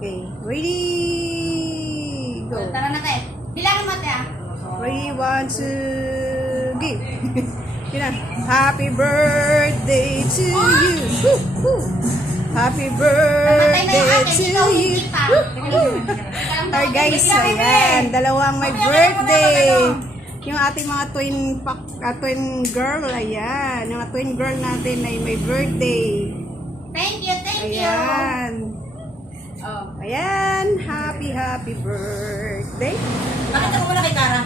Okay, ready? Go. Tara na tayo. Bilangin mo tayo. Ready, 1, 2, give. Yun na. Happy birthday to you. Woo, woo. Happy birthday to you. Woo, woo. Alright guys, ayan. Dalawang may birthday. Yung ating mga twin girl, ayan. Yung mga twin girl natin ay may birthday. Thank you, thank you. Ayan. Oh. Ayan. Happy birthday. Bakit ako wala kay Kara?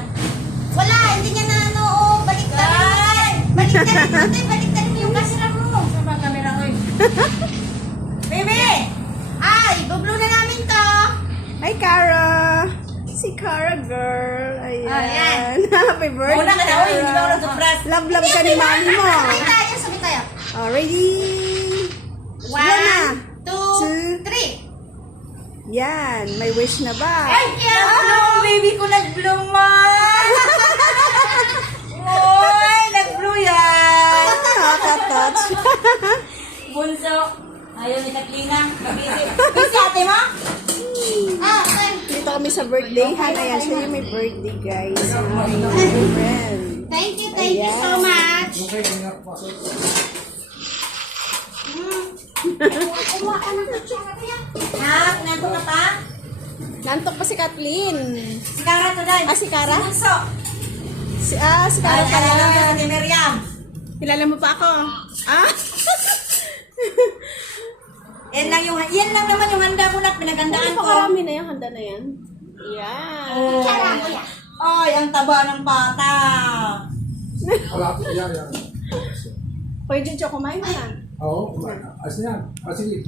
Wala, hindi niya na ano, oh, baliktarin mo. Baliktarin mo yung camera mo. Sa mga camera ko eh. Baby! Ay, bublo na namin to. Hi, Cara. Si Cara girl. Ayan. Ayan. Happy birthday, Una ka na, oy, hindi ba ako nag-surprise? Love ka ni mami mo. Sabay tayo. Oh, ready? Sige na. 1, 2, 3. Yan. May wish na ba? Ay, nag-bloom, baby ko nag-bloom man. Oy, nag-bloom yan. Nakaka-touch. Bunso. Ayaw ni Katlina. Busy ate mo? Okay. Dito kami sa birthday. Ayan, siya yung may birthday, guys. My friend. Thank you so much. Kumuha ka ng kutsara kaya. Ha? Nanto ka pa? Nantok pa si Kathleen. Si Kara to dahil. Si Cara? Bunso. Si Cara pala. Kaya ni Miriam. Kilala mo pa ako? Ah? Yan lang naman yung handa ko na pinagandaan ko. Pakarami na yung handa na yan. Yan. Kutsara ko yan. Ay, ang taba ng bata. Pwede siya kumain mo na. Oo, kumain na. Ayos na yan. Sige.